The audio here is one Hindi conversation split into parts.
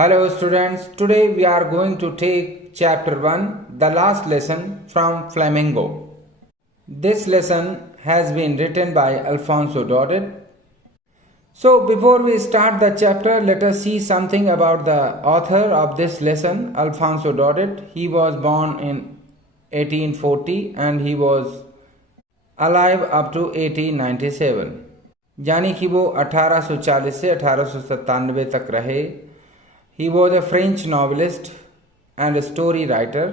Hello students, today we are going to take chapter 1, the last lesson from Flamingo. This lesson has been written by Alfonso Daudet. So before we start the chapter, let us see something about the author of this lesson, Alfonso Daudet. He was born in 1840 and he was alive up to 1897. यानी कि वो 1840 से 1897 तक रहे. He was a French novelist and a story writer.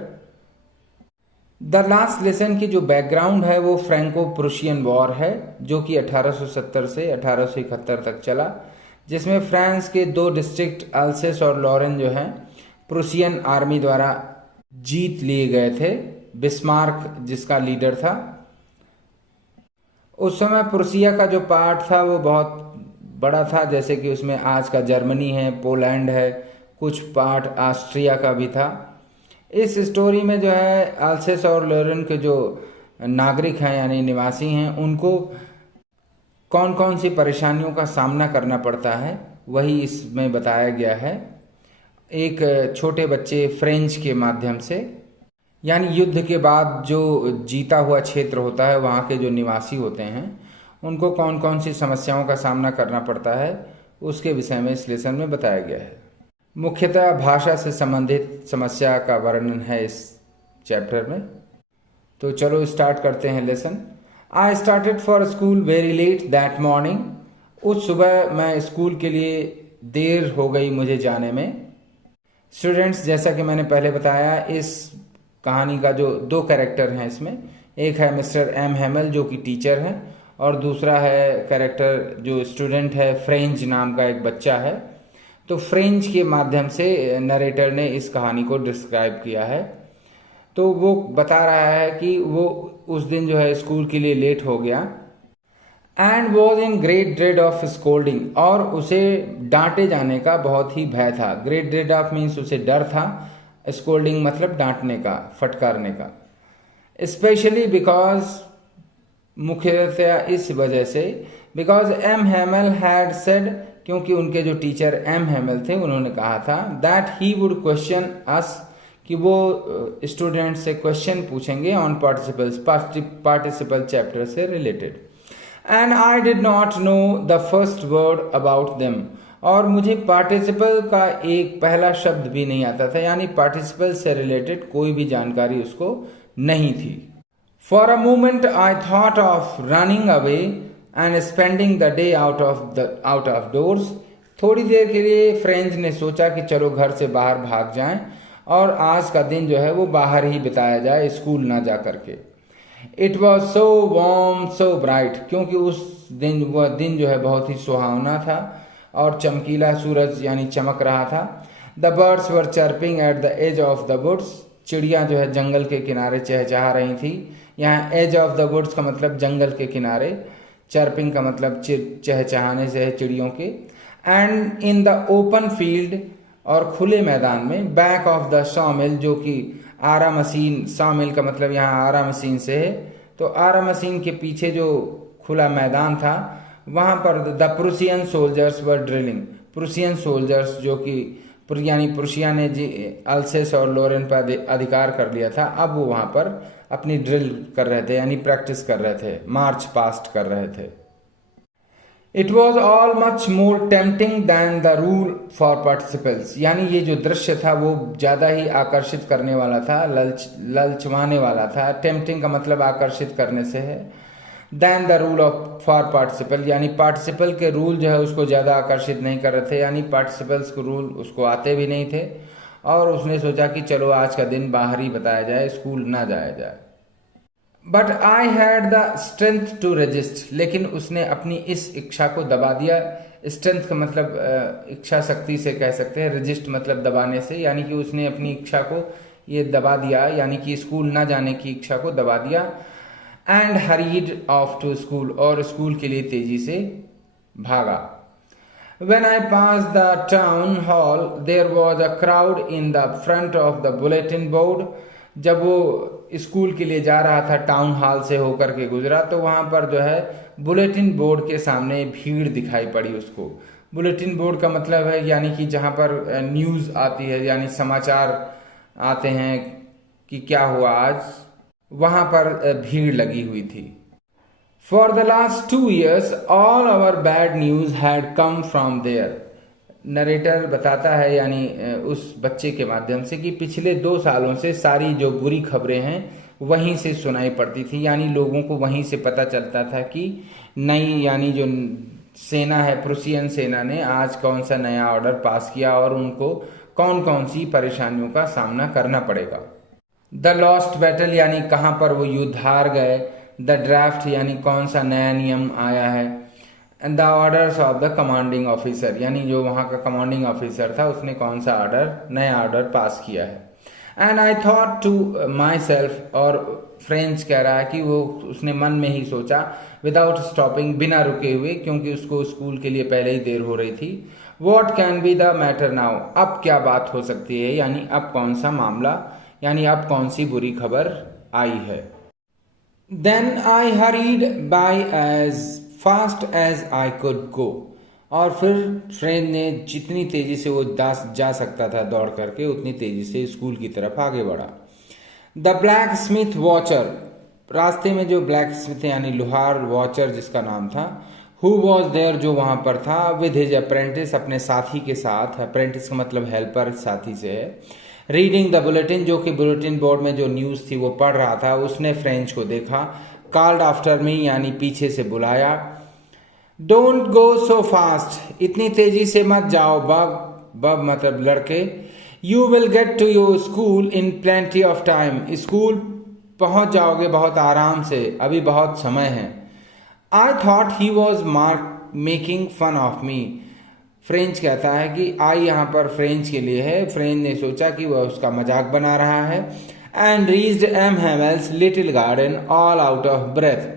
The last lesson की जो बैकग्राउंड है वो फ्रैंको प्रूशियन वॉर है जो कि 1870 से 1871 तक चला, जिसमें फ्रांस के दो डिस्ट्रिक्ट अल्सेस और लॉरेन जो हैं प्रूशियन आर्मी द्वारा जीत लिए गए थे. बिस्मार्क जिसका लीडर था. उस समय प्रूसिया का जो पार्ट था वो बहुत बड़ा था, जैसे कि उसमें आज का जर्मनी है, पोलैंड है, कुछ पार्ट ऑस्ट्रिया का भी था. इस स्टोरी में जो है अल्सेस और लॉरेन के जो नागरिक हैं यानी निवासी हैं उनको कौन कौन सी परेशानियों का सामना करना पड़ता है वही इसमें बताया गया है. एक छोटे बच्चे फ्रेंच के माध्यम से, यानी युद्ध के बाद जो जीता हुआ क्षेत्र होता है वहाँ के जो निवासी होते हैं उनको कौन कौन सी समस्याओं का सामना करना पड़ता है उसके विषय में इस लेसन में बताया गया है. मुख्यतः भाषा से संबंधित समस्या का वर्णन है इस चैप्टर में. तो चलो स्टार्ट करते हैं lesson. I started for school very let that morning. उस सुबह मैं स्कूल के लिए देर हो गई मुझे जाने में. स्टूडेंट्स, जैसा कि मैंने पहले बताया, इस कहानी का जो दो कैरेक्टर हैं इसमें, एक है मिस्टर एम हेमल जो कि टीचर हैं और दूसरा है कैरेक्टर जो स्टूडेंट है, फ्रेंच नाम का एक बच्चा है. तो फ्रेंच के माध्यम से नरेटर ने इस कहानी को डिस्क्राइब किया है. तो वो बता रहा है कि वो उस दिन जो है स्कूल के लिए लेट हो गया and was in great dread of scolding, और उसे डांटे जाने का बहुत ही भय था. ग्रेट ड्रेड ऑफ मीन्स उसे डर था, स्कोल्डिंग मतलब डांटने का, फटकारने का. स्पेशली बिकॉज, मुख्यतया इस वजह से, because M Hamel had said, क्योंकि उनके जो टीचर एम हेमल थे उन्होंने कहा था दैट ही वुड क्वेश्चन अस, कि वो स्टूडेंट से क्वेश्चन पूछेंगे ऑन पार्टिसिपल्स, पार्टिसिपल चैप्टर से related. And I did not know the first word about them, और मुझे पार्टिसिपल का एक पहला शब्द भी नहीं आता था, यानी पार्टिसिपल से रिलेटेड कोई भी जानकारी उसको नहीं थी. For a moment I thought of running away and spending the day out of doors. थोड़ी देर के लिए फ्रेंच ने सोचा कि चलो घर से बाहर भाग जाएं और आज का दिन जो है वो बाहर ही बिताया जाए, स्कूल ना जा करके. It was so warm so bright, क्योंकि उस दिन वह दिन जो है बहुत ही सुहावना था और चमकीला, सूरज यानी चमक रहा था. The birds were chirping at the edge of the woods. चिड़ियाँ जो है जंगल के किनारे चहचहा रही थी. यहाँ एज ऑफ द वुड्स का मतलब जंगल के किनारे, चर्पिंग का मतलब चहचहाने से है चिड़ियों के. And in the open field, और खुले मैदान में, बैक ऑफ द सॉमिल जो कि आरा मशीन, सॉमिल का मतलब यहाँ आरा मशीन से है, तो आरा मशीन के पीछे जो खुला मैदान था वहाँ पर the Prussian soldiers were drilling. Prussian soldiers जो कि यानी प्रूसिया ने अल्सेस और लॉरेन पर अधिकार कर लिया था, अब वो वहाँ पर अपनी ड्रिल कर रहे थे, यानी प्रैक्टिस कर रहे थे, मार्च पास्ट कर रहे थे. It was all much more tempting than the rule for participles, यानी ये जो दृश्य था वो ज़्यादा ही आकर्षित करने वाला था, ललचवाने वाला था. टेम्पटिंग का मतलब आकर्षित करने से है. Than the rule of for participle, यानी पार्टिसिपल के रूल जो है उसको ज़्यादा आकर्षित नहीं कर रहे थे, यानी पार्टिसिपल्स के रूल उसको आते भी नहीं थे, और उसने सोचा कि चलो आज का दिन बाहर ही बताया जाए, स्कूल ना जाया जाए. But I had the strength to resist, लेकिन उसने अपनी इस इच्छा को दबा दिया. स्ट्रेंथ का मतलब इच्छा शक्ति से कह सकते हैं, रेजिस्ट मतलब दबाने से, यानी कि उसने अपनी इच्छा को ये दबा दिया, यानी कि स्कूल ना जाने की इच्छा को दबा दिया. And hurried off to school, और स्कूल के लिए तेजी से भागा. When I passed the town hall, there was a crowd in the front of the bulletin board. जब वो स्कूल के लिए जा रहा था, टाउन हॉल से होकर के गुजरा, तो वहाँ पर जो है बुलेटिन बोर्ड के सामने भीड़ दिखाई पड़ी उसको. बुलेटिन बोर्ड का मतलब है यानी कि जहाँ पर न्यूज़ आती है, यानी समाचार आते हैं कि क्या हुआ आज, वहाँ पर भीड़ लगी हुई थी। For the last 2 years all our bad news had come from there. Narrator बताता है यानी उस बच्चे के माध्यम से कि पिछले 2 सालों से सारी जो बुरी खबरें हैं वहीं से सुनाई पड़ती थी, यानी लोगों को वहीं से पता चलता था कि नई यानी जो सेना है, प्रुसियन सेना ने आज कौन सा नया ऑर्डर पास किया और उनको कौन कौन सी परेशानियों का सामना करना पड़ेगा। द लॉस्ट बैटल यानी कहाँ पर वो युद्ध हार गए। द ड्राफ्ट यानी कौन सा नया नियम आया है। And the orders of the commanding officer यानी जो वहाँ का कमांडिंग ऑफिसर था उसने कौन सा नया ऑर्डर पास किया है। And I thought to myself, और फ्रेंच कह रहा है कि वो उसने मन में ही सोचा, विदाउट स्टॉपिंग, बिना रुके हुए, क्योंकि उसको स्कूल के लिए पहले ही देर हो रही थी। What can be the matter now, अब क्या बात हो सकती है, यानी अब कौन सा मामला, यानी अब कौन सी बुरी खबर आई है। Then I hurried by as fast as I could go, और फिर ट्रेन ने जितनी तेजी से वो जा सकता था दौड़ करके उतनी तेजी से स्कूल की तरफ आगे बढ़ा। द ब्लैक स्मिथ वॉचर, रास्ते में जो ब्लैक स्मिथ यानी लोहार वॉचर जिसका नाम था, हु वॉज देयर, जो वहां पर था, विद हिज अप्रेंटिस, अपने साथी के साथ, अप्रेंटिस का मतलब हेल्पर, साथी से है, रीडिंग द बुलेटिन, जो कि बुलेटिन बोर्ड में जो न्यूज़ थी वो पढ़ रहा था। उसने फ्रेंच को देखा। कॉल्ड आफ्टर मी यानी पीछे से बुलाया। डोंट गो सो फास्ट, इतनी तेजी से मत जाओ बब, बब मतलब लड़के, you will get to your school in plenty of time, school पहुंच जाओगे बहुत आराम से, अभी बहुत समय है। I thought he was making fun of me, French कहता है कि आई यहाँ पर फ्रेंच के लिए है, फ्रेंच ने सोचा कि वह उसका मजाक बना रहा है। And reached M Hamel's little garden all out of breath,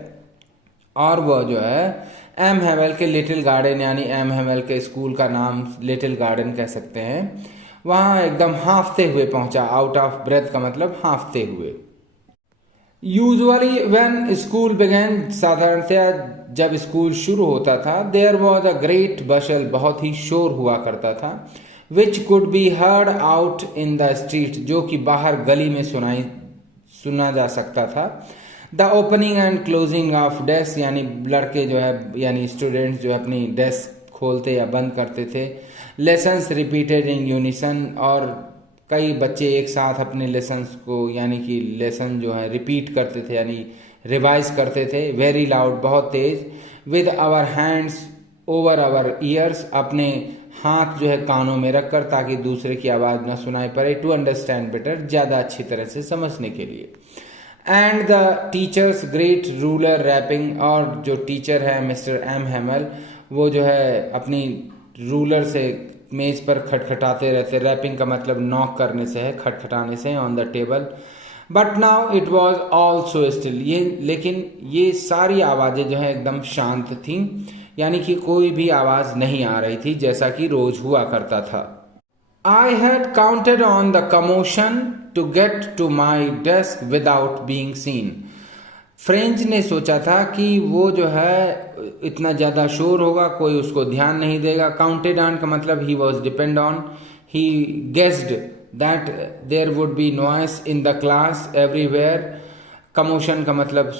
और वह जो है एम हेमेल के लिटिल गार्डन, यानी एम हेमेल के स्कूल का नाम लिटिल गार्डन कह सकते हैं, वहाँ एकदम हाँफते हुए पहुंचा। आउट ऑफ ब्रेथ का मतलब हाँफते हुए। यूजुअली व्हेन स्कूल बिगेन, साधारणतया जब स्कूल शुरू होता था, देयर वॉज अ ग्रेट बशल, बहुत ही शोर हुआ करता था, which could be heard out in the street, जो कि बाहर गली में सुना जा सकता था। The opening and closing of desk, यानी लड़के जो है यानी स्टूडेंट्स जो अपनी डेस्क खोलते या बंद करते थे। लेसन्स रिपीटेड इन यूनिसन, और कई बच्चे एक साथ अपने लेसन्स को यानी कि लेसन जो है रिपीट करते थे यानी रिवाइज करते थे। वेरी लाउड, बहुत तेज। With our hands over our ears, अपने हाथ जो है कानों में रखकर ताकि दूसरे की आवाज़ न सुनाई पड़े। टू अंडरस्टैंड बेटर, ज़्यादा अच्छी तरह से समझने के लिए। And the teacher's great ruler rapping, और जो टीचर है मिस्टर एम हेमल, वो जो है अपनी रूलर से मेज पर खटखटाते रहते। रैपिंग का मतलब नॉक करने से है, खटखटाने से, on the table. But now it was all so still, ये लेकिन ये सारी आवाज़ें जो है एकदम शांत थीं, यानी कि कोई भी आवाज़ नहीं आ रही थी जैसा कि रोज हुआ करता था। I had counted on the commotion to get to my desk without being seen, French ने सोचा था कि वो जो है इतना ज़्यादा शोर होगा, कोई उसको ध्यान नहीं देगा। काउंटेड ऑन का मतलब ही was depend on, he guessed that there would be noise in the class everywhere. Commotion का मतलब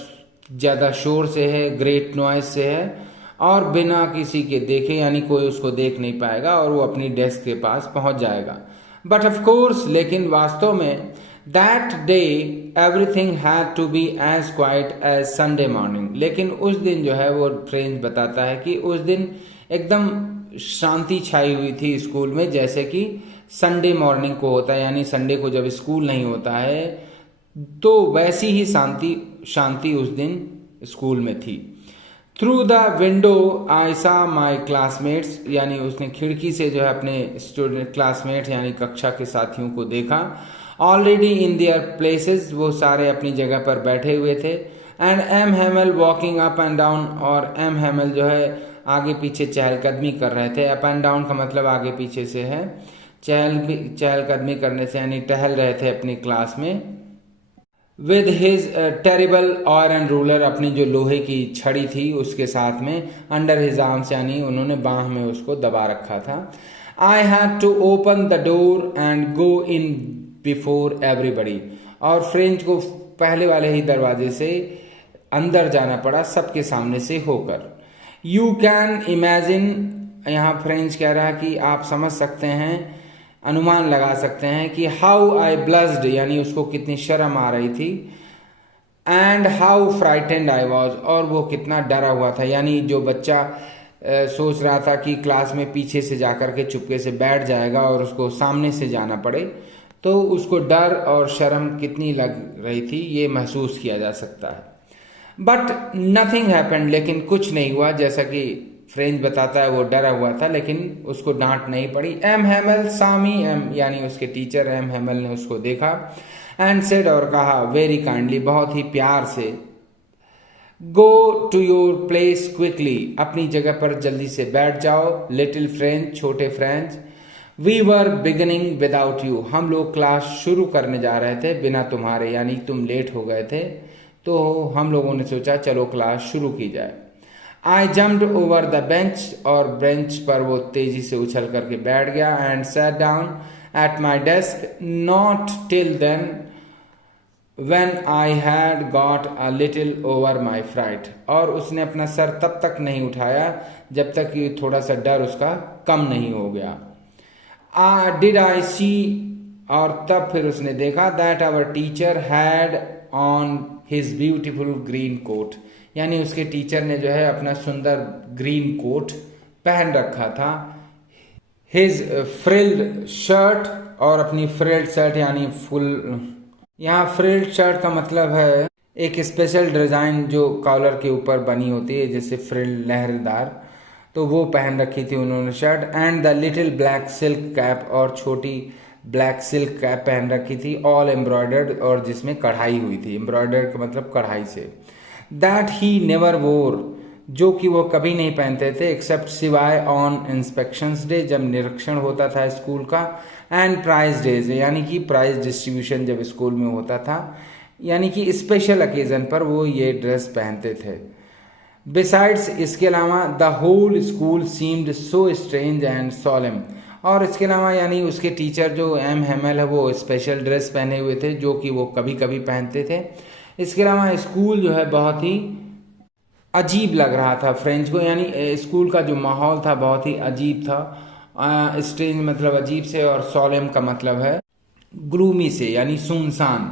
ज़्यादा शोर से है, ग्रेट नॉइस से है, और बिना किसी के देखे यानी कोई उसको देख नहीं पाएगा और वो अपनी डेस्क के पास पहुंच जाएगा। बट ऑफ कोर्स, लेकिन वास्तव में, that day everything had to be as quite as Sunday morning, लेकिन उस दिन जो है वो फ्रेंच बताता है कि उस दिन एकदम शांति छाई हुई थी स्कूल में, जैसे कि संडे मॉर्निंग को होता है, यानी संडे को जब स्कूल नहीं होता है तो वैसी ही शांति उस दिन स्कूल में थी। थ्रू द विंडो आई सा माई क्लासमेट्स, यानी उसने खिड़की से जो है अपने स्टूडेंट क्लासमेट यानी कक्षा के साथियों को देखा। ऑलरेडी इन देयर प्लेसेस, वो सारे अपनी जगह पर बैठे हुए थे। And M Hamel walking up and down, और एम हेमल जो है आगे पीछे चहलकदमी कर रहे थे। अप एंड डाउन का मतलब आगे पीछे से है, चहलकदमी करने से यानी टहल रहे थे अपनी क्लास में। With his terrible iron ruler, अपनी जो लोहे की छड़ी थी उसके साथ में, अंडर हिज आर्म्स, यानी उन्होंने बाह में उसको दबा रखा था। I had to open the door and go in before everybody, और फ्रेंच को पहले वाले ही दरवाजे से अंदर जाना पड़ा, सबके सामने से होकर। यू कैन इमेजिन, यहाँ फ्रेंच कह रहा कि आप समझ सकते हैं, अनुमान लगा सकते हैं कि हाउ आई ब्लस्ड, यानी उसको कितनी शर्म आ रही थी, and how frightened I was, और वो कितना डरा हुआ था। यानी जो बच्चा सोच रहा था कि क्लास में पीछे से जाकर के चुपके से बैठ जाएगा और उसको सामने से जाना पड़े, तो उसको डर और शर्म कितनी लग रही थी ये महसूस किया जा सकता है। बट नथिंग हैपेंड, लेकिन कुछ नहीं हुआ। जैसा कि फ्रेंच बताता है वो डरा हुआ था, लेकिन उसको डांट नहीं पड़ी। एम हेमल सामी, एम यानी उसके टीचर एम हेमल ने उसको देखा, एंड सेड, और कहा वेरी काइंडली, बहुत ही प्यार से, go to your place quickly, अपनी जगह पर जल्दी से बैठ जाओ। लिटिल फ्रेंच, छोटे French, we were beginning without you, हम लोग क्लास शुरू करने जा रहे थे बिना तुम्हारे, यानी तुम लेट हो गए थे, तो हम लोगों ने सोचा चलो क्लास शुरू की जाए। I jumped over the bench, और बेंच पर वो तेजी से उछल करके बैठ गया। And sat down at my desk, not till then when I had got a little over my fright, और उसने अपना सर तब तक नहीं उठाया जब तक कि थोड़ा सा डर उसका कम नहीं हो गया। Did I see, और तब फिर उसने देखा, that our teacher had on his beautiful green coat, यानी उसके टीचर ने जो है अपना सुंदर ग्रीन कोट पहन रखा था। His frilled shirt, और अपनी फ्रिल्ड शर्ट, यानी फुल, यहाँ फ्रिल्ड शर्ट का मतलब है एक स्पेशल डिज़ाइन जो कॉलर के ऊपर बनी होती है, जैसे फ्रिल्ड लहरदार, तो वो पहन रखी थी उन्होंने shirt. And the little black silk cap, और छोटी ब्लैक सिल्क कैप पहन रखी थी, ऑल एम्ब्रॉयडर्ड, और जिसमें कढ़ाई हुई थी। एम्ब्रॉयडर्ड का मतलब कढ़ाई से। दैट ही नेवर वोर, जो कि वो कभी नहीं पहनते थे, एक्सेप्ट सिवाय ऑन इंस्पेक्शंस डे, जब निरीक्षण होता था स्कूल का, एंड प्राइज डेज, यानी कि प्राइज डिस्ट्रीब्यूशन जब स्कूल में होता था, यानी कि स्पेशल ओकेजन पर वो ये ड्रेस पहनते थे। बिसाइड्स, इसके अलावा, the whole school seemed so strange and solemn, और इसके अलावा यानी उसके टीचर जो एम हेमल है वो स्पेशल ड्रेस पहने हुए थे जो कि वो कभी कभी पहनते थे। इसके अलावा स्कूल जो है बहुत ही अजीब लग रहा था फ्रेंच को, यानी स्कूल का जो माहौल था बहुत ही अजीब था। स्ट्रेंज मतलब अजीब से, और सोलेम का मतलब है ग्लूमी से, यानी सुनसान।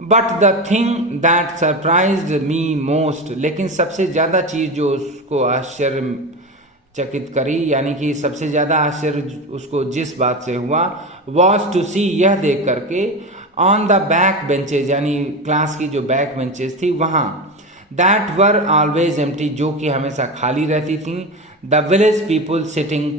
But the thing that surprised me most, लेकिन सबसे ज़्यादा चीज़ जो उसको आश्चर्यचकित करी, यानी कि सबसे ज़्यादा आश्चर्य उसको जिस बात से हुआ, वॉज टू सी, यह देख करके, ऑन द बैक बेंचेज, यानी क्लास की जो बैक बेंचेज थी वहाँ, दैट वर ऑलवेज एम्प्टी, जो कि हमेशा खाली रहती थी। The village people sitting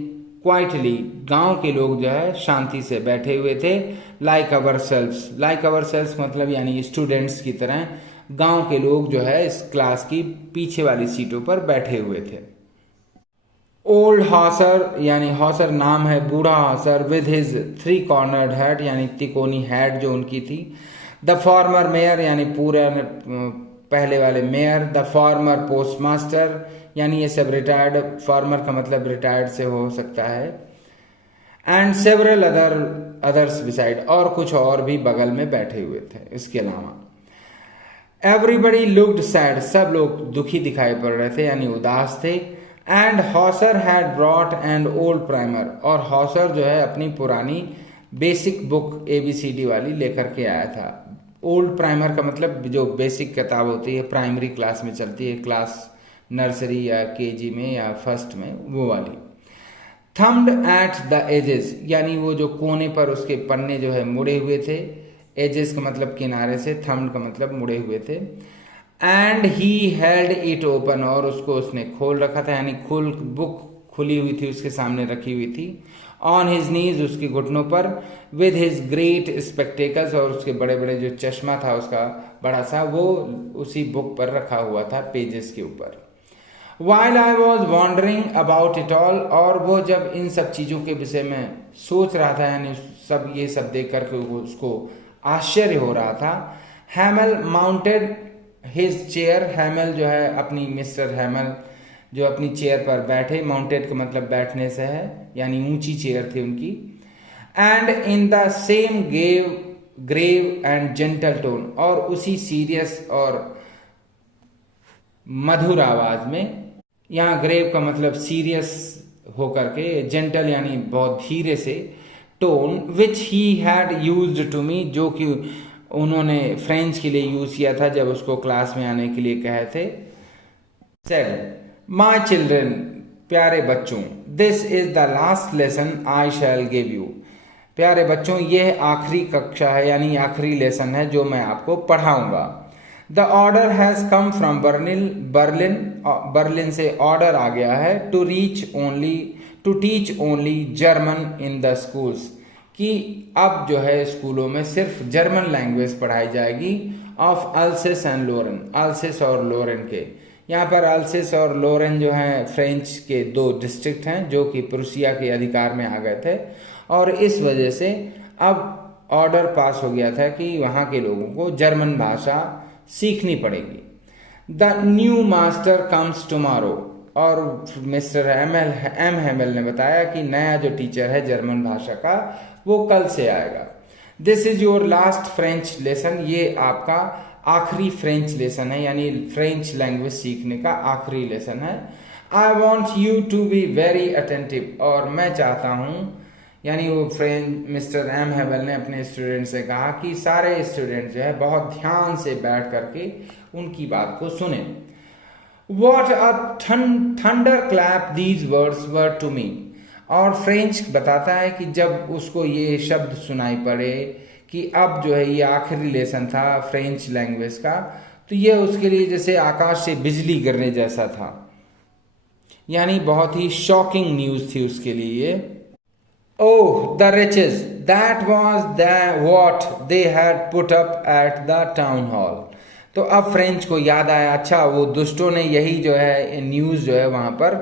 quietly, गांव के लोग जो है शांति से बैठे हुए थे। लाइक अवर सेल्फ्स, लाइक अवर सेल्फ्स मतलब यानी स्टूडेंट्स की तरह गांव के लोग जो है इस क्लास की पीछे वाली सीटों पर बैठे हुए थे। ओल्ड हॉसर, यानी हॉसर नाम है बूढ़ा Hauser, with his 3 cornered head, यानी तिकोनी हेड जो उनकी थी। द फॉर्मर मेयर, यानी पूरे पहले वाले mayor. The former post master, यानी ये सब रिटायर्ड, फॉर्मर का मतलब रिटायर्ड से हो सकता है। एंड सेवरल अदर्स बिसाइड, और कुछ और भी बगल में बैठे हुए थे। इसके अलावा एवरीबडी लुक्ड सैड, सब लोग दुखी दिखाई पड़ रहे थे, यानी उदास थे। And Hauser had brought and old primer, और हॉसर जो है अपनी पुरानी बेसिक बुक ABCD वाली लेकर के आया था। ओल्ड प्राइमर का मतलब जो बेसिक किताब होती है, प्राइमरी क्लास में चलती है, क्लास नर्सरी या KG में या फर्स्ट में, वो वाली। थम्ड एट द एजेस, यानी वो जो कोने पर उसके पन्ने जो है मुड़े हुए थे, एजेस का मतलब किनारे से, थम्ड का मतलब मुड़े हुए थे। And he held it open, और उसको उसने खोल रखा था, यानी बुक खुली हुई थी, उसके सामने रखी हुई थी। ऑन हिज नीज, उसके घुटनों पर। विद हिज ग्रेट स्पेक्टेकल्स, और उसके बड़े बड़े जो चश्मा था उसका बड़ा सा, वो उसी बुक पर रखा हुआ था पेजेस के ऊपर। While I was wondering about it all, और वो जब इन सब चीज़ों के विषय में सोच रहा था, यानी सब ये सब देख करके उसको आश्चर्य हो रहा था। हैमल माउंटेड हिज चेयर, हैमल जो है अपनी, मिस्टर हैमल जो अपनी चेयर पर बैठे, माउंटेड का मतलब बैठने से है, यानी ऊंची चेयर थी उनकी। And in the same grave and gentle tone, और उसी सीरियस और मधुर आवाज में, यहाँ ग्रेव का मतलब सीरियस होकर के, जेंटल यानी बहुत धीरे से, tone which he had used to me, जो कि उन्होंने फ्रेंच के लिए यूज किया था जब उसको क्लास में आने के लिए कहे थे। सेड, माई चिल्ड्रन, प्यारे बच्चों, this is the last lesson I shell give you, प्यारे बच्चों यह आखिरी कक्षा है, यानी आखिरी लेसन है जो मैं आपको पढ़ाऊंगा। The order has come from Berlin से ऑर्डर आ गया है, to teach only German in the schools, कि अब जो है स्कूलों में सिर्फ जर्मन लैंग्वेज पढ़ाई जाएगी, ऑफ अल्सेस एंड लोरेन, अल्सेस और लोरेन के। यहाँ पर अल्सेस और लोरेन जो हैं फ्रेंच के दो डिस्ट्रिक्ट हैं जो कि प्रूसिया के अधिकार में आ गए थे, और इस वजह से अब ऑर्डर पास हो गया था कि वहाँ के लोगों को जर्मन भाषा सीखनी पड़ेगी। The new master comes tomorrow, और मिस्टर एम हैमल ने बताया कि नया जो टीचर है जर्मन भाषा का वो कल से आएगा। This is your last French lesson, ये आपका आखिरी फ्रेंच लेसन है, यानी फ्रेंच लैंग्वेज सीखने का आखिरी लेसन है। I want you to be very attentive, और मैं चाहता हूँ, यानी वो फ्रेंच मिस्टर एम हैमल ने अपने स्टूडेंट से कहा कि सारे स्टूडेंट जो है बहुत ध्यान से बैठ करके उनकी बात को सुने। What a thunder clap these words were to me, और फ्रेंच बताता है कि जब उसको ये शब्द सुनाई पड़े कि अब जो है ये आखिरी लेसन था फ्रेंच लैंग्वेज का, तो ये उसके लिए जैसे आकाश से बिजली गिरने जैसा था, यानी बहुत ही शॉकिंग न्यूज थी उसके लिए। Oh the wretches, that was what they had put up at the town hall, तो अब फ्रेंच को याद आया, अच्छा वो दुष्टों ने यही जो है न्यूज़ जो है वहाँ पर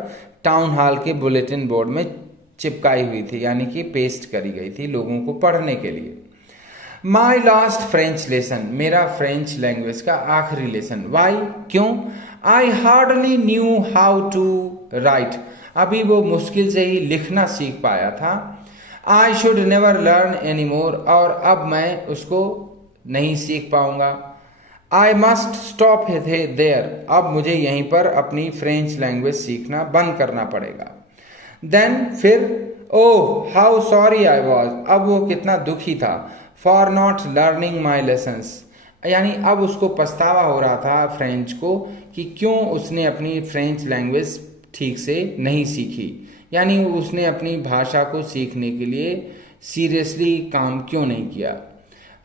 टाउन हॉल के बुलेटिन बोर्ड में चिपकाई हुई थी, यानी कि पेस्ट करी गई थी लोगों को पढ़ने के लिए। माई लास्ट फ्रेंच लेसन, मेरा फ्रेंच लैंग्वेज का आखिरी लेसन। वाई, क्यों? I hardly knew how to write, अभी वो मुश्किल से ही लिखना सीख पाया था। I should never learn any more, और अब मैं उसको नहीं सीख पाऊंगा। आई मस्ट स्टॉप देयर, अब मुझे यहीं पर अपनी फ्रेंच लैंग्वेज सीखना बंद करना पड़ेगा। देन फिर, oh how sorry I was, अब वो कितना दुखी था, for not learning my lessons, यानी अब उसको पछतावा हो रहा था फ्रेंच को कि क्यों उसने अपनी फ्रेंच लैंग्वेज ठीक से नहीं सीखी, यानी उसने अपनी भाषा को सीखने के लिए सीरियसली काम क्यों नहीं किया।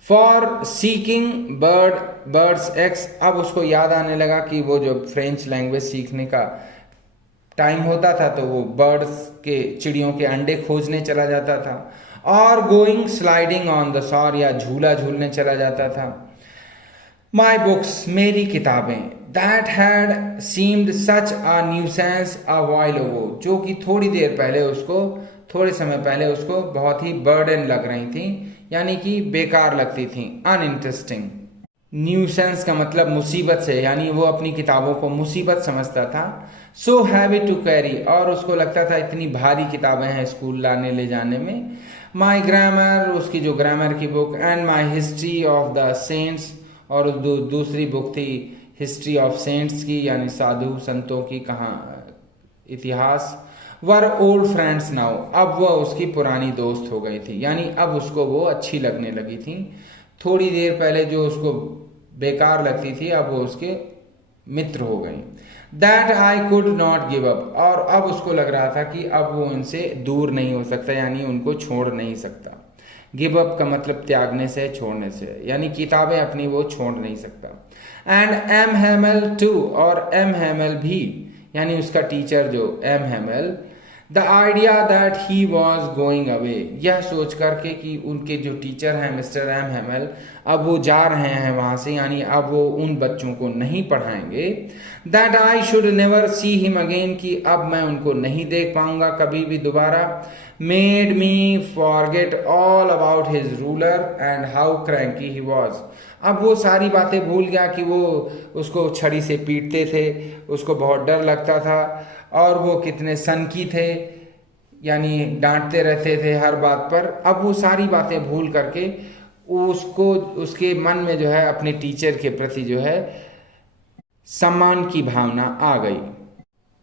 फॉर सीकिंग बर्ड्स एक्स, अब उसको याद आने लगा कि वो जो फ्रेंच लैंग्वेज सीखने का टाइम होता था तो वो बर्ड्स के, चिड़ियों के अंडे खोजने चला जाता था, और going sliding on the shore, या झूला झूलने चला जाता था। माई बुक्स, मेरी किताबें, that had seemed such a nuisance a while ago, जो कि थोड़े समय पहले उसको बहुत ही बर्डन लग रही थी, यानी कि बेकार लगती थी, अनइंटरेस्टिंग। न्यूसेंस का मतलब मुसीबत से, यानी वो अपनी किताबों को मुसीबत समझता था। सो हैवी टू कैरी, और उसको लगता था इतनी भारी किताबें हैं स्कूल लाने ले जाने में। माई ग्रामर, उसकी जो ग्रामर की book, and my history of the saints, और दूसरी बुक थी हिस्ट्री ऑफ सेंट्स की, यानी साधु संतों की इतिहास। वर ओल्ड फ्रेंड्स नाउ, अब वह उसकी पुरानी दोस्त हो गई थी, यानी अब उसको वो अच्छी लगने लगी थी। थोड़ी देर पहले जो उसको बेकार लगती थी अब वो उसके मित्र हो गई। That I could not give up, और अब उसको लग रहा था कि अब वो उनसे दूर नहीं हो सकता, यानी उनको छोड़ नहीं सकता। गिव अप का मतलब त्यागने से, छोड़ने से, यानी किताबें अपनी वो छोड़ नहीं सकता। एंड एम हैमल टू, और एम हैमल भी, यानी उसका टीचर जो M Hamel, the idea that he was going away, यह सोच करके कि उनके जो टीचर हैं मिस्टर एम हैमल अब वो जा रहे हैं वहाँ से, यानी अब वो उन बच्चों को नहीं पढ़ाएंगे। That I should never see him again, कि अब मैं उनको नहीं देख पाऊंगा कभी भी दोबारा। Made me forget all about his ruler and how cranky he was. अब वो सारी बातें भूल गया कि वो उसको छड़ी से पीटते थे, उसको बहुत डर लगता था, और वो कितने सनकी थे, यानी डांटते रहते थे हर बात पर। अब वो सारी बातें भूल करके उसको, उसके मन में जो है अपने टीचर के प्रति जो है सम्मान की भावना आ गई।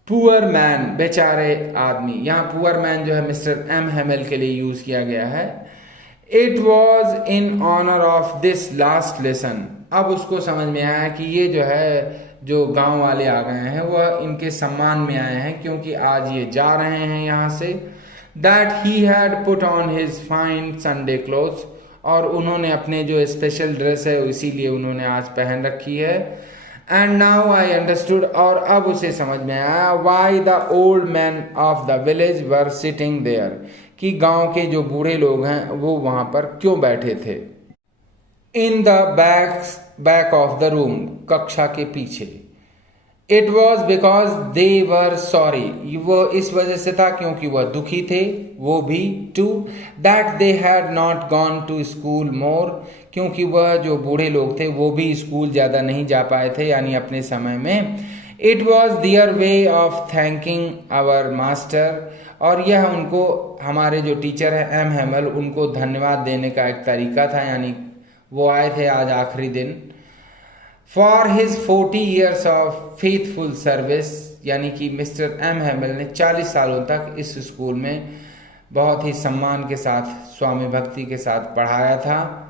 पुअर मैन, बेचारे आदमी, यहाँ पुअर मैन जो है मिस्टर एम हेमल के लिए यूज किया गया है। It was in honour of this last lesson. अब उसको समझ में आया कि ये जो है, जो गांव वाले आ गए हैं वह इनके सम्मान में आए हैं क्योंकि आज ये जा रहे हैं यहाँ से। That he had put on his fine Sunday clothes, और उन्होंने अपने जो स्पेशल ड्रेस है इसीलिए उन्होंने आज पहन रखी है। एंड नाउ आई अंडरस्टूड, और अब उसे समझ में आया, why the old man of the village were sitting there, कि गांव के जो बूढ़े लोग हैं वो वहां पर क्यों बैठे थे। In the back of the room, कक्षा के पीछे। It was because they were sorry, वो इस वजह से था क्योंकि वह दुखी थे, वो भी too that they had not gone to school more, क्योंकि वह जो बूढ़े लोग थे वो भी स्कूल ज़्यादा नहीं जा पाए थे, यानी अपने समय में। It was their way of thanking our master, और यह उनको, हमारे जो टीचर है एम हेमल, उनको धन्यवाद देने का एक तरीका था, यानी वो आए थे आज आखिरी दिन। For his 40 years of faithful service, यानी कि मिस्टर एम हेमल ने 40 सालों तक इस स्कूल में बहुत ही सम्मान के साथ, स्वामी भक्ति के साथ पढ़ाया था।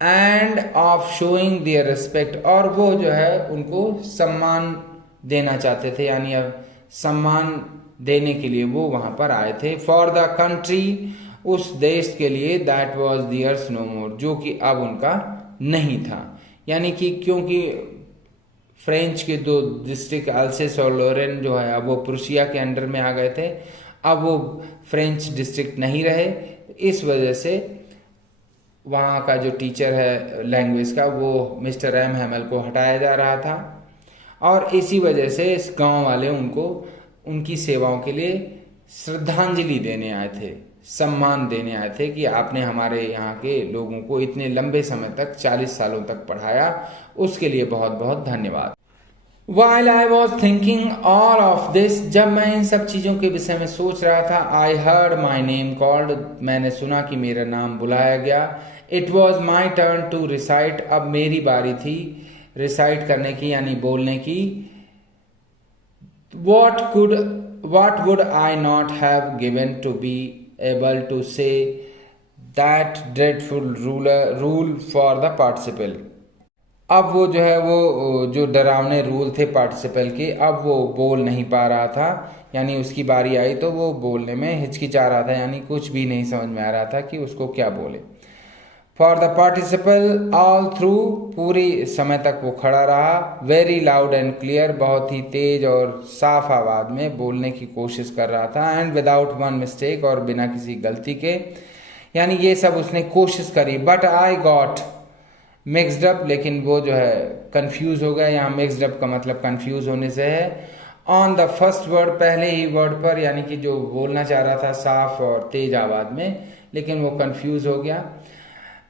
End of showing there respect, और वो जो है उनको सम्मान देना चाहते थे, यानी अब सम्मान देने के लिए वो वहां पर आए थे। फॉर द कंट्री, उस देश के लिए, दैट वॉज दियर्स नो मोर, जो कि अब उनका नहीं था, यानी कि क्योंकि फ्रेंच के दो डिस्ट्रिक्ट अल्सेस और लॉरेन जो है अब वो प्रूसिया के अंडर में आ गए थे, अब वो फ्रेंच डिस्ट्रिक्ट नहीं रहे, इस वजह से वहाँ का जो टीचर है लैंग्वेज का वो मिस्टर एम हेमल को हटाया जा रहा था, और इसी वजह से इस गांव वाले उनको उनकी सेवाओं के लिए श्रद्धांजलि देने आए थे, सम्मान देने आए थे कि आपने हमारे यहाँ के लोगों को इतने लंबे समय तक, 40 सालों तक पढ़ाया, उसके लिए बहुत बहुत धन्यवाद। While I was thinking all of this, जब मैं इन सब चीज़ों के विषय में सोच रहा था, I heard my name called, मैंने सुना कि मेरा नाम बुलाया गया। It was my turn to recite, अब मेरी बारी थी रिसाइट करने की, यानी बोलने की। What would I not have given to be able to say that dreadful rule for the participle। अब वो जो है, वो जो डरावने रूल थे पार्टिसिपल के, अब वो बोल नहीं पा रहा था, यानी उसकी बारी आई तो वो बोलने में हिचकिचा रहा था, यानी कुछ भी नहीं समझ में आ रहा था कि उसको क्या बोले। For the participle all through, पूरी समय तक वो खड़ा रहा। वेरी लाउड एंड क्लियर, बहुत ही तेज और साफ आवाज में बोलने की कोशिश कर रहा था। एंड विदाउट वन मिस्टेक, और बिना किसी गलती के, यानी ये सब उसने कोशिश करी। But I got mixed up, लेकिन वो जो है कंफ्यूज हो गया। यहाँ मिक्सड अप का मतलब कंफ्यूज होने से है। ऑन द फर्स्ट वर्ड, पहले ही वर्ड पर, यानी कि जो बोलना चाह रहा था साफ और तेज आवाज में, लेकिन वो कंफ्यूज हो गया।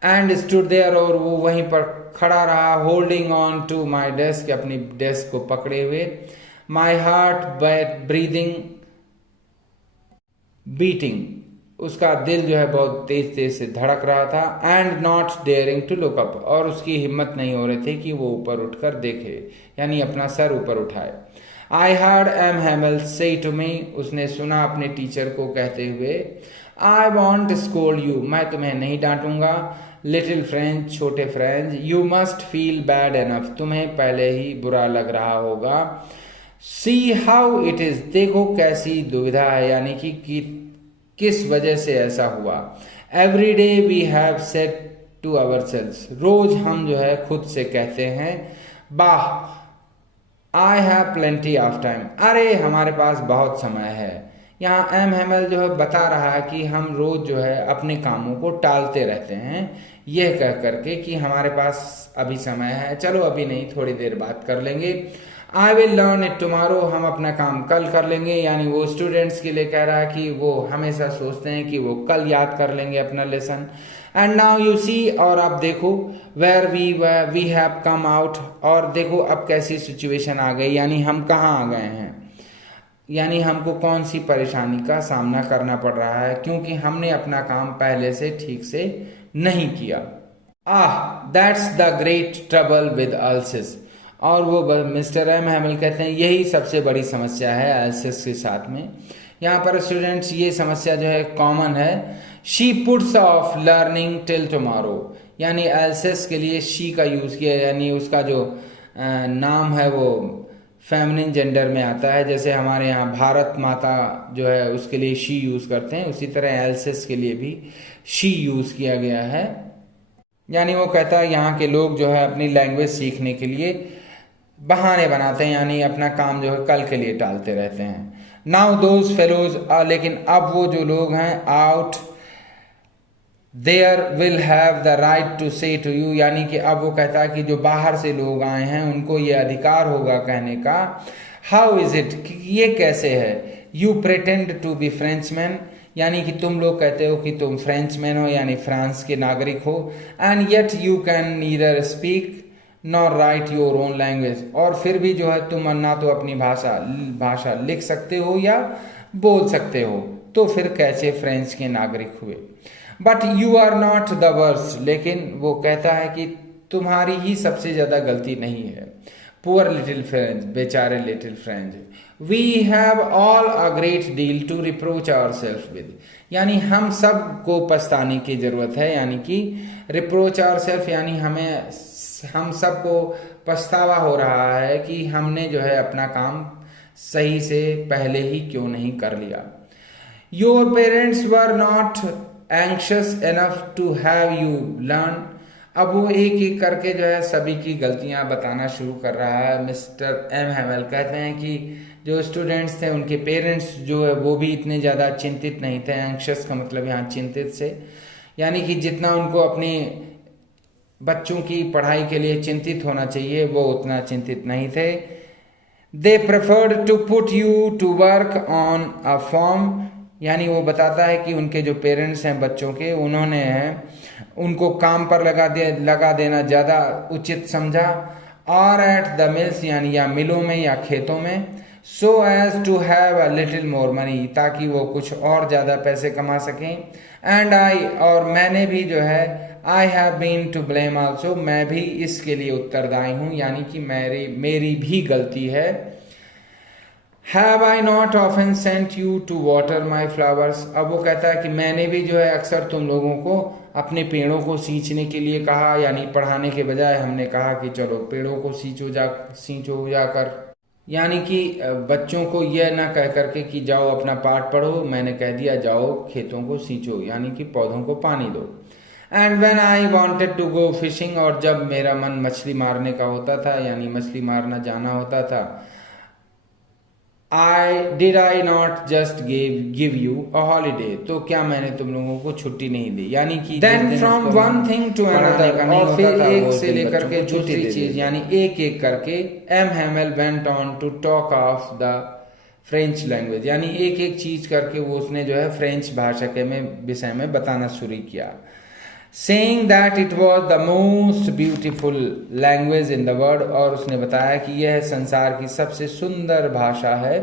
एंड स्टूड देयर, और वो वहीं पर खड़ा रहा। Holding on to my desk, अपनी डेस्क को पकड़े हुए। माई हार्ट ब्रीदिंग बीटिंग, उसका दिल जो है बहुत तेज तेज से धड़क रहा था। And not daring to look up, और उसकी हिम्मत नहीं हो रही थी कि वो ऊपर उठकर देखे, यानी अपना सर ऊपर उठाए। आई हर्ड एम हेमल से टू मी, उसने सुना अपने टीचर को कहते हुए, आई वॉन्ट स्कोल्ड यू, मैं तुम्हें नहीं डांटूंगा। लिटिल फ्रेंच, छोटे French. You must feel bad enough, तुम्हें पहले ही बुरा लग रहा होगा। सी हाउ इट इज, देखो कैसी दुविधा है, यानी कि किस वजह से ऐसा हुआ। Every day we have said to ourselves, रोज हम जो है खुद से कहते हैं, वाह I have plenty of time, अरे हमारे पास बहुत समय है। यहाँ एम हेमल जो है बता रहा है कि हम रोज जो है अपने कामों को टालते रहते हैं, यह कह करके कि हमारे पास अभी समय है, चलो अभी नहीं, थोड़ी देर बात कर लेंगे। I will learn it tomorrow, हम अपना काम कल कर लेंगे। यानी वो स्टूडेंट्स के लिए कह रहा है कि वो हमेशा सोचते हैं कि वो कल याद कर लेंगे अपना lesson. And now you see, और अब देखो, where we have come out, और देखो अब कैसी सिचुएशन आ गई, यानी हम कहाँ आ गए हैं, यानी हमको कौन सी परेशानी का सामना करना पड़ रहा है, क्योंकि हमने अपना काम पहले से ठीक से नहीं किया। That's the great trouble with Alsace, और वो मिस्टर एम हैमल कहते हैं यही सबसे बड़ी समस्या है अल्सिस के साथ में। यहाँ पर स्टूडेंट्स ये समस्या जो है कॉमन है। She puts of learning till tomorrow, यानी अल्सिस के लिए शी का यूज़ किया, यानी उसका जो नाम है वो फेमिनिन जेंडर में आता है। जैसे हमारे यहाँ भारत माता जो है उसके लिए शी यूज़ करते हैं, उसी तरह एल्सिस के लिए भी शी यूज़ किया गया है। यानी वो कहता है यहाँ के लोग जो है अपनी लैंग्वेज सीखने के लिए बहाने बनाते हैं, यानी अपना काम जो है कल के लिए टालते रहते हैं। नाउ दोज फेलोज, लेकिन अब वो जो लोग हैं out there will have the right to say to you, यानी कि अब वो कहता है कि जो बाहर से लोग आए हैं उनको ये अधिकार होगा कहने का, हाउ इज इट, ये कैसे है, you pretend to be Frenchman, यानी कि तुम लोग कहते हो कि तुम फ्रेंचमैन हो, यानी फ्रांस के नागरिक हो, and yet you can neither speak nor right your own language, और फिर भी जो है तुम ना तो अपनी भाषा लिख सकते हो या बोल सकते हो, तो फिर कैसे फ्रेंच के नागरिक हुए। But you are not the worst, लेकिन वो कहता है कि तुम्हारी ही सबसे ज़्यादा गलती नहीं है। पुअर लिटिल फ्रेंच, बेचारे little French, we have all a great deal to reproach our self with, यानी हम सब को पछताने की ज़रूरत है, यानी कि रिप्रोच आवर सेल्फ, यानी हम सबको पछतावा हो रहा है कि हमने जो है अपना काम सही से पहले ही क्यों नहीं कर लिया। Your parents were not anxious enough to have you learn, अब वो एक एक करके जो है सभी की गलतियां बताना शुरू कर रहा है। मिस्टर एम हैमल कहते हैं कि जो स्टूडेंट्स थे उनके पेरेंट्स जो है वो भी इतने ज़्यादा चिंतित नहीं थे। एंक्शस का मतलब यहाँ चिंतित से, यानी कि जितना उनको अपने बच्चों की पढ़ाई के लिए चिंतित होना चाहिए वो उतना चिंतित नहीं थे। They preferred to put you to work on a form, यानी वो बताता है कि उनके जो पेरेंट्स हैं बच्चों के, उन्होंने उनको काम पर लगा देना ज़्यादा उचित समझा। और एट द मिल्स, यानी या मिलों में या खेतों में, so as to have a little more money, ताकि वो कुछ और ज़्यादा पैसे कमा सकें। एंड आई, और मैंने भी जो है, I have been to blame also, मैं भी इसके लिए उत्तरदायी हूँ, यानी कि मेरी भी गलती है। Have I not often sent you to water my flowers, अब वो कहता है कि मैंने भी जो है अक्सर तुम लोगों को अपने पेड़ों को सींचने के लिए कहा, यानी पढ़ाने के बजाय हमने कहा कि चलो पेड़ों को सींचो जाकर, यानी कि बच्चों को यह ना कह करके कि जाओ अपना पाठ पढ़ो, मैंने कह दिया जाओ खेतों को सींचो, यानी कि पौधों को पानी दो। And when I wanted to go fishing, और जब मेरा मन मछली मारने का होता था, यानी मछली मारना जाना होता था, did I not just give you a holiday, तो क्या मैंने तुम लोगों को छुट्टी नहीं दी, यानी कि then from one thing to another, और फिर एक से लेकर के दूसरी चीज, यानी एक एक करके M Hamel went on to talk of the French language, यानी एक एक चीज करके वो उसने जो है फ्रेंच भाषा के विषय में बताना शुरू किया। saying that it was the most beautiful language in the world, और उसने बताया कि यह संसार की सबसे सुंदर भाषा है।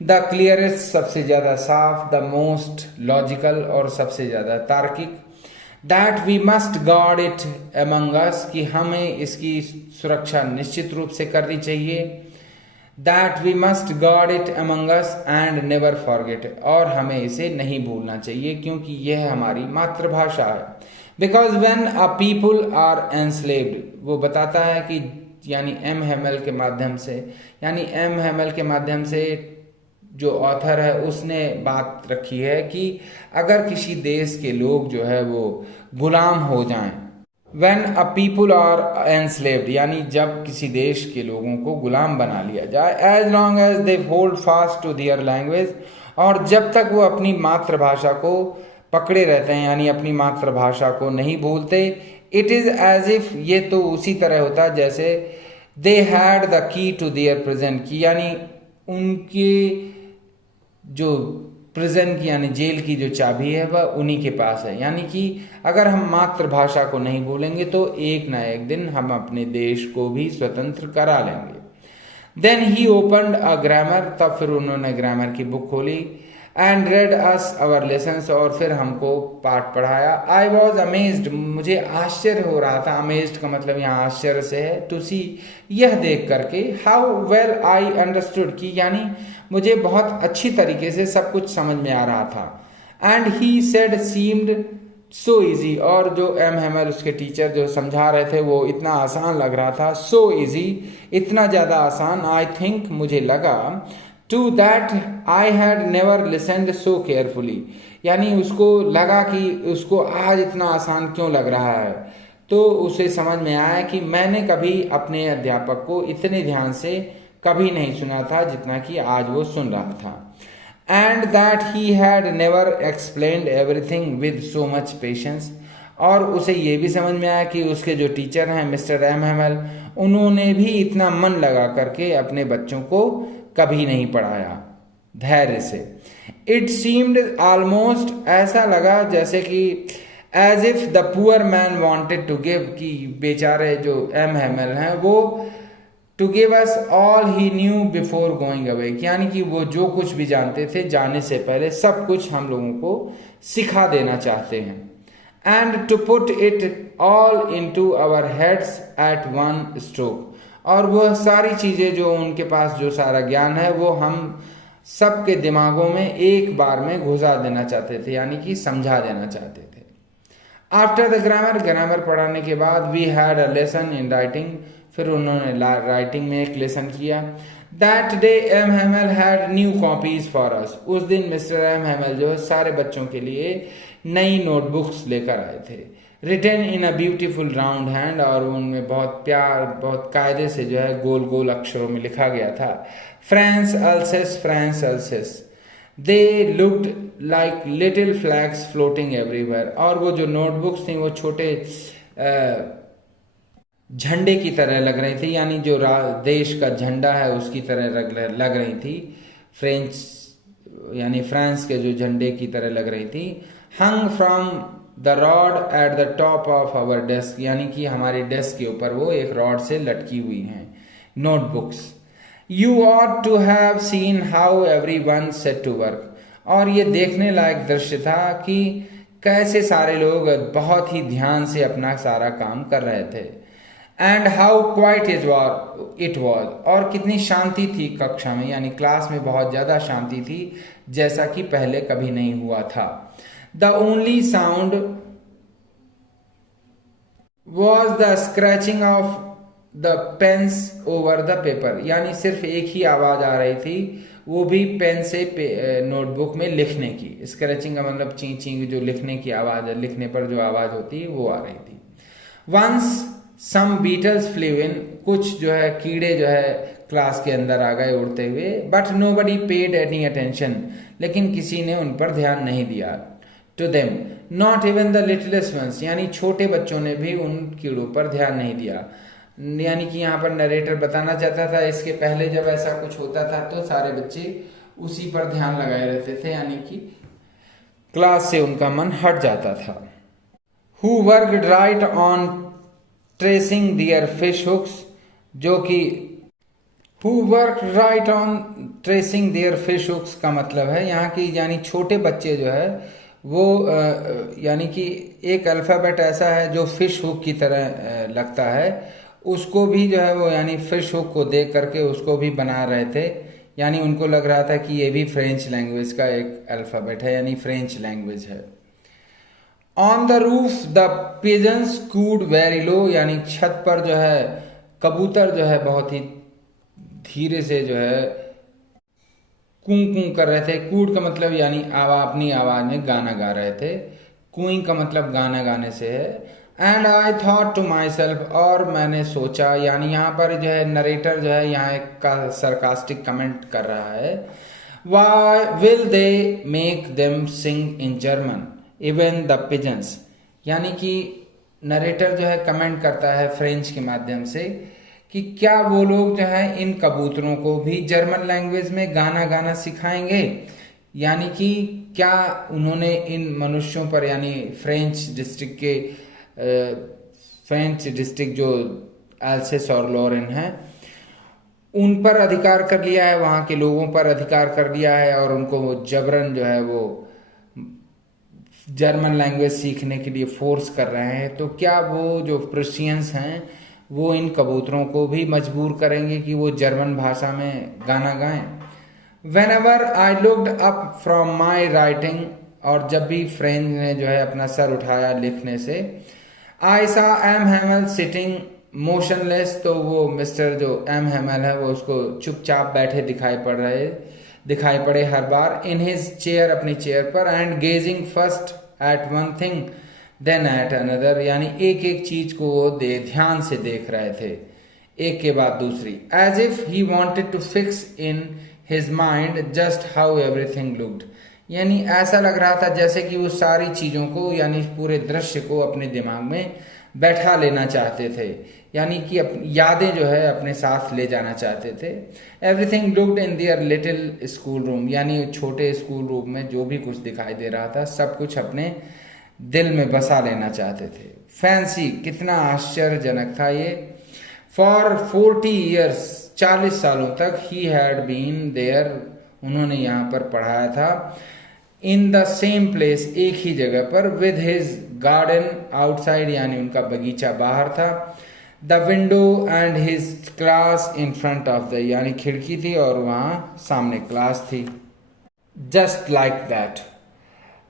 the clearest, सबसे ज़्यादा साफ, the most logical, और सबसे ज़्यादा तार्किक। that we must guard it among us, कि हमें इसकी सुरक्षा निश्चित रूप से करनी चाहिए। that we must guard it among us and never forget, और हमें इसे नहीं भूलना चाहिए क्योंकि यह हमारी मातृभाषा है। Because when a people are enslaved, वो बताता है कि यानी एम हैमल के माध्यम से, यानी एम हैमल के माध्यम से जो ऑथर है उसने बात रखी है कि अगर किसी देश के लोग जो है वो गुलाम हो जाएं, when a people are enslaved, यानी जब किसी देश के लोगों को गुलाम बना लिया जाए, as long as they hold fast to their language, और जब तक वो अपनी मातृभाषा को पकड़े रहते हैं, यानी अपनी मातृभाषा को नहीं भूलते। इट इज़ एज इफ, ये तो उसी तरह होता है जैसे they had the key to their present की, यानी उनके जो प्रिजन की यानी जेल की जो चाबी है वह उन्हीं के पास है। यानी कि अगर हम मातृभाषा को नहीं बोलेंगे तो एक ना एक दिन हम अपने देश को भी स्वतंत्र करा लेंगे। Then he opened a grammar, तब फिर उन्होंने ग्रामर की बुक खोली, and read us our lessons, और फिर हमको पाठ पढ़ाया। आई वॉज अमेज्ड, मुझे आश्चर्य हो रहा था, अमेज्ड का मतलब यहाँ आश्चर्य से है, टू सी, यह देख करके, हाउ वेल आई अंडरस्टूड की, यानी मुझे बहुत अच्छी तरीके से सब कुछ समझ में आ रहा था। And he said seemed so easy, और जो एम हेमल उसके टीचर जो समझा रहे थे वो इतना आसान लग रहा था, सो इजी, इतना ज़्यादा आसान, आई थिंक, मुझे लगा, too that I had never listened so carefully, यानी उसको लगा कि उसको आज इतना आसान क्यों लग रहा है, तो उसे समझ में आया कि मैंने कभी अपने अध्यापक को इतने ध्यान से कभी नहीं सुना था जितना कि आज वो सुन रहा था। And that he had never explained everything with so much patience, और उसे ये भी समझ में आया कि उसके जो टीचर हैं मिस्टर एम हेमल, उन्होंने भी इतना मन लगा करके अपने बच्चों को कभी नहीं पढ़ाया धैर्य से। इट सीम्ड ऑलमोस्ट, ऐसा लगा जैसे कि as if the poor man wanted to give, कि बेचारे जो एम हेमल हैं वो to give us all he knew before going away, यानी कि वो जो कुछ भी जानते थे जाने से पहले सब कुछ हम लोगों को सिखा देना चाहते हैं। And to put it all into our heads at one stroke, और वह सारी चीज़ें जो उनके पास जो सारा ज्ञान है वो हम सबके दिमागों में एक बार में घुसा देना चाहते थे, यानी कि समझा देना चाहते थे। आफ्टर द ग्रामर, ग्रामर पढ़ाने के बाद, we had a lesson in writing, फिर उन्होंने राइटिंग में एक लेसन किया। That day M Hamel had new copies for us, उस दिन मिस्टर एम हेमल जो है सारे बच्चों के लिए नई नोटबुक्स लेकर आए थे। Written in a beautiful round hand, और उनमें बहुत प्यार बहुत कायदे से जो है गोल गोल अक्षरों में लिखा गया था, France अल्सेस, France अल्सेस। They looked like little flags floating everywhere, और वो जो नोटबुक्स थी वो छोटे झंडे की तरह लग रही थी, यानी जो देश का झंडा है उसकी तरह लग रही थी, फ्रेंच यानी फ्रांस के जो झंडे की तरह लग रही थी। Hung from the rod at the top of our desk, यानी कि हमारे डेस्क के ऊपर वो एक रॉड से लटकी हुई हैं notebooks. You ought to have seen how everyone set to work, और ये देखने लायक दृश्य था कि कैसे सारे लोग बहुत ही ध्यान से अपना सारा काम कर रहे थे। And how quite it was, और कितनी शांति थी कक्षा में, यानी क्लास में बहुत ज़्यादा शांति थी जैसा कि पहले कभी नहीं हुआ था। The only sound was the scratching of the pens over the paper, यानी सिर्फ एक ही आवाज़ आ रही थी, वो भी पेन से नोटबुक में लिखने की। स्क्रैचिंग का मतलब ची ची जो लिखने की आवाज़ है, लिखने पर जो आवाज़ होती है वो आ रही थी। वंस सम बीटल्स फ्लेव इन, कुछ जो है कीड़े जो है क्लास के अंदर आ गए उड़ते हुए, but nobody paid any attention, लेकिन किसी ने उन पर ध्यान नहीं दिया। To them not even the littlest ones, यानी छोटे बच्चों ने भी उन कीड़ों पर ध्यान नहीं दिया। यानी कि यहाँ पर नरेटर बताना चाहता था इसके पहले जब ऐसा कुछ होता था तो सारे बच्चे उसी पर ध्यान लगाए रहते थे, यानी कि क्लास से उनका मन हट जाता था। Who worked right on tracing their fish hooks, जो कि who work right on tracing their fish hooks का मतलब है यहाँ की यानी छोटे बच्चे जो है वो यानी कि एक अल्फ़ाबेट ऐसा है जो फिश हुक की तरह लगता है, उसको भी जो है वो यानी फिश हुक को देख करके उसको भी बना रहे थे, यानी उनको लग रहा था कि ये भी फ्रेंच लैंग्वेज का एक अल्फ़ाबेट है, यानी फ्रेंच लैंग्वेज है। On the roof the pigeons cooed very low, यानी छत पर जो है कबूतर जो है बहुत ही धीरे से जो है कूं कूं कर रहे थे। कूड का मतलब यानी अपनी आवाज में गाना गा रहे थे, कूइंग का मतलब गाना गाने से है। And I thought to myself, और मैंने सोचा, यानी यहाँ पर जो है नरेटर जो है यहाँ एक का सरकास्टिक कमेंट कर रहा है, why will they make them sing in German even the pigeons, यानी कि नरेटर जो है कमेंट करता है फ्रेंच के माध्यम से कि क्या वो लोग जो है इन कबूतरों को भी जर्मन लैंग्वेज में गाना गाना सिखाएंगे, यानी कि क्या उन्होंने इन मनुष्यों पर, यानी फ्रेंच डिस्ट्रिक्ट जो एल्सेस और लॉरेन है उन पर अधिकार कर लिया है, वहाँ के लोगों पर अधिकार कर लिया है और उनको वो जबरन जो है वो जर्मन लैंग्वेज सीखने के लिए फोर्स कर रहे हैं। तो क्या वो जो प्रुशियंस हैं वो इन कबूतरों को भी मजबूर करेंगे कि वो जर्मन भाषा में गाना गाएं? Whenever I looked up from my writing, और जब भी फ्रेंच ने जो है अपना सर उठाया लिखने से, I saw M. Hamel sitting motionless, तो वो मिस्टर जो एम हैमल है वो उसको चुपचाप बैठे दिखाई पड़े हर बार, इन हिज चेयर, अपनी चेयर पर, and gazing first at one thing then at another, यानी एक एक चीज को वो ध्यान से देख रहे थे, एक के बाद दूसरी, as if he wanted to fix in his mind just how everything looked, यानी ऐसा लग रहा था जैसे कि वो सारी चीजों को, यानी पूरे दृश्य को अपने दिमाग में बैठा लेना चाहते थे, यानी कि यादें जो है अपने साथ ले जाना चाहते थे। Everything looked in their little school room, यानी छोटे स्कूल रूम में जो भी कुछ दिखाई दे रहा था सब कुछ अपने दिल में बसा लेना चाहते थे। फैंसी, कितना आश्चर्यजनक था ये। फॉर 40 years, 40 सालों तक, ही हैड बीन देयर, उन्होंने यहाँ पर पढ़ाया था, इन द सेम प्लेस, एक ही जगह पर, विद हिज गार्डन आउटसाइड, यानी उनका बगीचा बाहर था, the window and his class in front of the, यानी खिड़की थी और वहां सामने क्लास थी। Just like that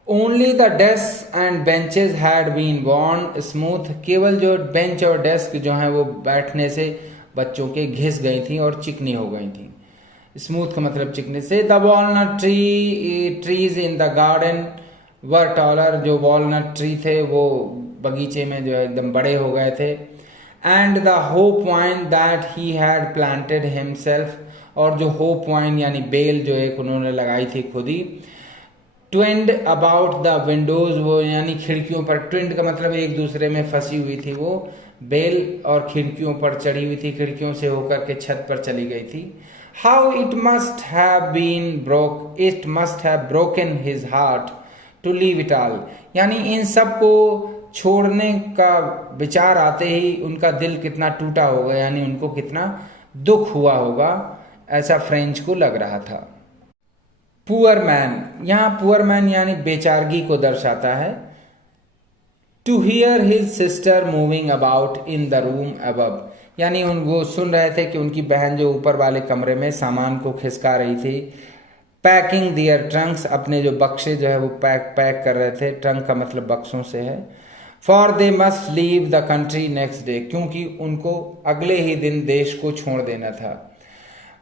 only the desk and benches had been worn smooth, केवल जो बेंच और डेस्क जो हैं वो बैठने से बच्चों के घिस गई थी और चिकनी हो गई थी। स्मूथ का मतलब चिकने से। The walnut trees in the garden were taller, जो वॉलनट ट्री थे वो बगीचे में जो एकदम बड़े हो गए थे। And the hope wine that he had planted himself, और जो होप वाइन यानी बेल जो एक उन्होंने लगाई थी खुद ही। ट्विंड अबाउट द विंडोज, वो यानी खिड़कियों पर, ट्विंड का मतलब एक दूसरे में फंसी हुई थी वो बेल और खिड़कियों पर चढ़ी हुई थी, खिड़कियों से होकर के छत पर चली गई थी। How it must have broken his heart to leave it all, यानी इन सब को छोड़ने का विचार आते ही उनका दिल कितना टूटा होगा, यानी उनको कितना दुख हुआ होगा, ऐसा फ्रेंच को लग रहा था। पुअर मैन, यहाँ पुअर मैन यानी बेचारगी को दर्शाता है। To hear his sister moving about in the room above, यानी वो सुन रहे थे कि उनकी बहन जो ऊपर वाले कमरे में सामान को खिसका रही थी। पैकिंग दियर ट्रंक्स, अपने जो बक्से जो है वो पैक कर रहे थे, ट्रंक का मतलब बक्सों से है। For they must leave the country next day, क्योंकि उनको अगले ही दिन देश को छोड़ देना था।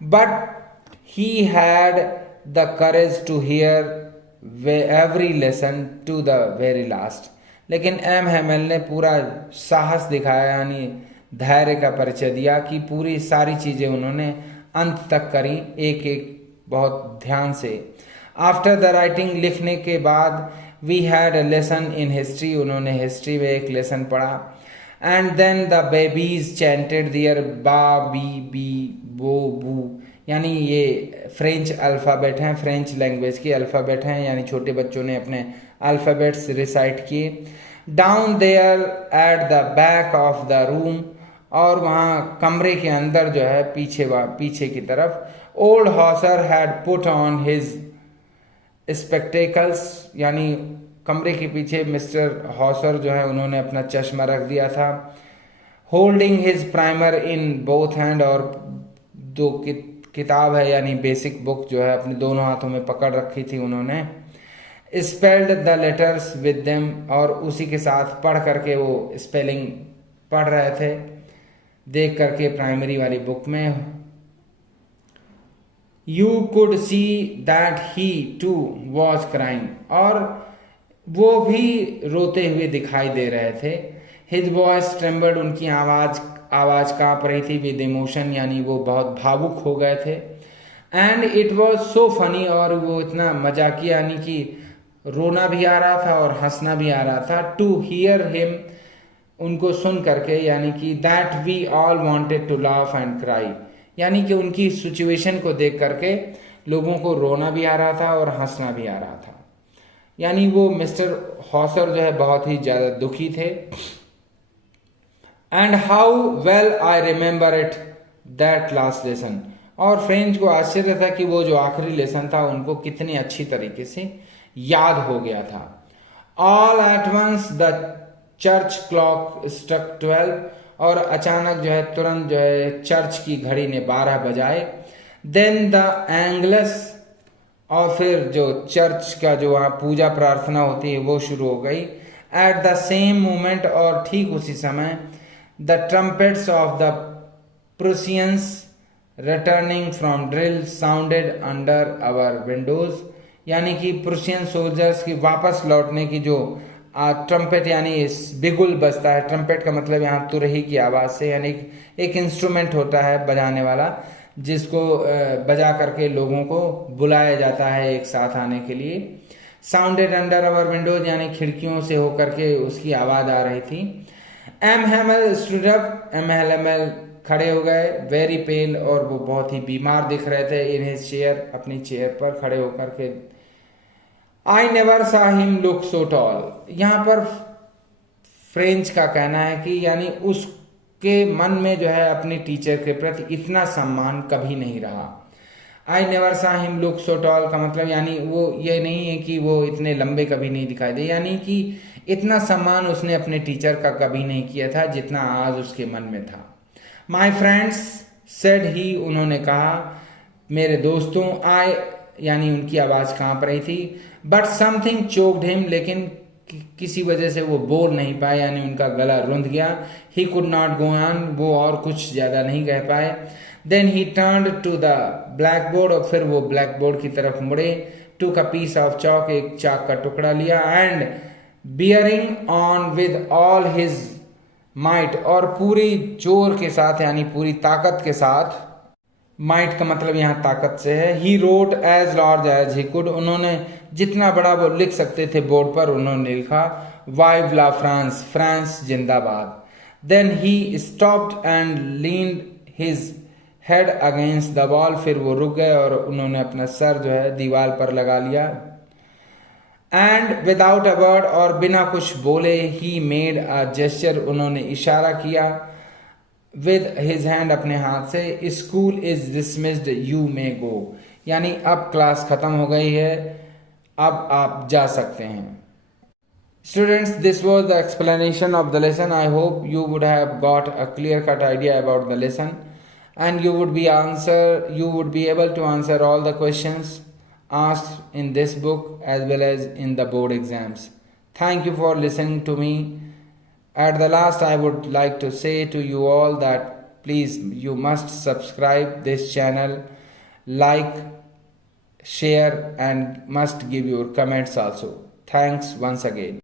But he had the courage to hear every lesson to the very last, लेकिन एम हैमेल ने पूरा साहस दिखाया, यानी धैर्य का परिचय दिया कि पूरी सारी चीजें उन्होंने अंत तक करी, एक एक बहुत ध्यान से। आफ्टर द राइटिंग, लिखने के बाद, we had a lesson in history, उन्होंने हिस्ट्री में एक लेसन पढ़ा। And then the babies chanted their ba be bi bo bu, यानी ये फ्रेंच अल्फ़ाबेट हैं, फ्रेंच लैंग्वेज के अल्फ़ाबेट हैं, यानी छोटे बच्चों ने अपने अल्फ़ाबेट्स रिसाइट किए। Down there at the back of the room, और वहाँ कमरे के अंदर जो है पीछे की तरफ, old Hauser had put on his spectacles, यानी कमरे के पीछे मिस्टर हॉसर जो है उन्होंने अपना चश्मा रख दिया था। Holding his primer in both hand, और दो किताब है यानी बेसिक बुक जो है अपने दोनों हाथों में पकड़ रखी थी उन्होंने। Spelled the letters with them, और उसी के साथ पढ़ करके वो स्पेलिंग पढ़ रहे थे देख करके प्राइमरी वाली बुक में। You could see that he too was crying, और वो भी रोते हुए दिखाई दे रहे थे। हिज वॉइस ट्रेम्बल्ड, उनकी आवाज कांप रही थी, विद इमोशन, यानी वो बहुत भावुक हो गए थे। And it was so funny, और वो इतना मजाकिया, यानी कि रोना भी आ रहा था और हंसना भी आ रहा था। टू हियर हिम उनको सुन करके, यानी कि that we all wanted to laugh and cry, यानी कि उनकी सिचुएशन को देख करके लोगों को रोना भी आ रहा था और हंसना भी आ रहा था। यानी वो मिस्टर हॉसर जो है बहुत ही ज़्यादा दुखी थे। And how well I remember it that last lesson, और फ्रेंच को आश्चर्य था कि वो जो आखिरी लेसन था उनको कितनी अच्छी तरीके से याद हो गया था। All at once the church clock struck 12, और अचानक जो है तुरंत जो है चर्च की घड़ी ने 12 बजाए। देन द एंगलस, और फिर जो चर्च का जो वहाँ पूजा प्रार्थना होती है वो शुरू हो गई। एट द सेम मोमेंट, और ठीक उसी समय, the trumpets of the Prussians returning from drill sounded under our windows, यानी कि प्रूसियन सोल्जर्स की वापस लौटने की जो ट्रम्पेट यानी बिगुल बजता है। ट्रम्पेट का मतलब यहाँ तुरही की आवाज़ से, यानी एक इंस्ट्रूमेंट होता है बजाने वाला जिसको बजा करके लोगों को बुलाया जाता है एक साथ आने के लिए। साउंडेड अंडर आवर विंडोज, यानी खिड़कियों से होकर के उसकी आवाज़ आ रही थी। M Hemal stood up, M Hemal खड़े हो गए, वेरी पेल, और वो बहुत ही बीमार दिख रहे थे। इन हिज चेयर, अपनी चेयर पर खड़े होकर के। आई नेवर सा हिम लुक सो टॉल, यहाँ पर फ्रेंच का कहना है कि यानी उसके मन में जो है अपनी टीचर के प्रति इतना सम्मान कभी नहीं रहा। आई नेवर सा हिम लुक सो टॉल का मतलब यानी वो ये नहीं है कि वो इतने लंबे कभी नहीं दिखाई दे, यानी कि इतना सम्मान उसने अपने टीचर का कभी नहीं किया था जितना आज उसके मन में था। माई फ्रेंड्स सेड ही, उन्होंने कहा मेरे दोस्तों। आई, यानी उनकी आवाज़ कांप रही थी। बट समथिंग चोक्ड हिम, लेकिन किसी वजह से वो बोल नहीं पाए, यानी उनका गला रुंध गया। He could not go on, वो और कुछ ज़्यादा नहीं कह पाए। Then he turned to the blackboard, और फिर वो ब्लैक बोर्ड की तरफ मुड़े। टूक अ पीस ऑफ चॉक, एक चाक का टुकड़ा लिया। And bearing on with all his might, और पूरी जोर के साथ यानी पूरी ताकत के साथ, माइट का मतलब यहाँ ताकत से है। He wrote as large as he could, उन्होंने जितना बड़ा वो लिख सकते थे बोर्ड पर उन्होंने लिखा, वाइव ला फ्रांस, फ्रांस जिंदाबाद। Then he stopped and leaned his head against the wall, फिर वो रुक गए और उन्होंने अपना सर जो है दीवार पर लगा लिया। एंड विदाउट अ वर्ड, और बिना कुछ बोले, ही मेड अ जेस्चर, उन्होंने इशारा किया विद हिज हैंड, अपने हाथ से। School is dismissed, you may go, यानी अब क्लास खत्म हो गई है, अब आप जा सकते हैं। Students, this was the explanation of the lesson. I hope you would have got a clear-cut idea about the lesson, and you would be able to answer all the questions asked in this book as well as in the board exams. Thank you for listening to me. At the last, I would like to say to you all that please, you must subscribe this channel, like, share, and must give your comments also. Thanks once again.